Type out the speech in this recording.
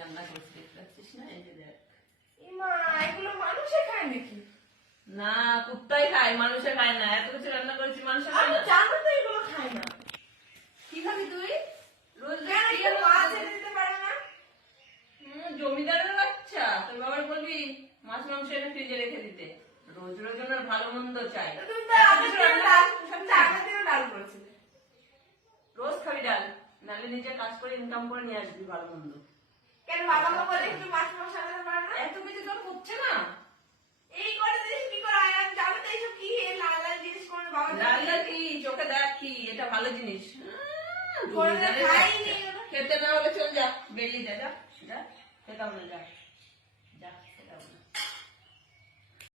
রান্না করছি, দেখতে পাচ্ছিস না? এই যে দেখ। মা এগুলো মানুষে খায় নাকি? না, কুত্তাই খায়, মানুষে খায় না। এত কিছু রান্না করেছি, মানুষে খায় আমি না। জানো তো এগুলো খায় না। কি খাবি তুই? রোজ কেন রোজ কি একটু রান্না মাছ করছিস? এনে দিতে পারে না? জমিদারের বাচ্চা, তোর বাবার বলবি মাছ মাংস এনে ফ্রিজে রেখে দিতে। রোজ রোজ ওনার ভালো মন্দ চাই। তো তুমি তো আগের দিনও ডাল, তুমি তো আগের দিনও ডাল করেছিলে। রোজ খাবি ডাল, নাহলে নিজে কাজ করে ইনকাম করে নিয়ে আসবি ভালো মন্দ। কেন বাবাকে বলে একটু মাছ মাংস আনতে পারে না? এত কিছু তোর হচ্ছে না। এই করে দিস কি করে আয়? আমি জানো তো এইসব কি এই লাল লাল জিনিস করে বাবা লাল লাল কি চোখে দেখ কি, এটা ভালো জিনিস। করে খাইনি। খেতে না হলে চল যা, বেরিয়ে যা, যা যা, খেতাম না, যা।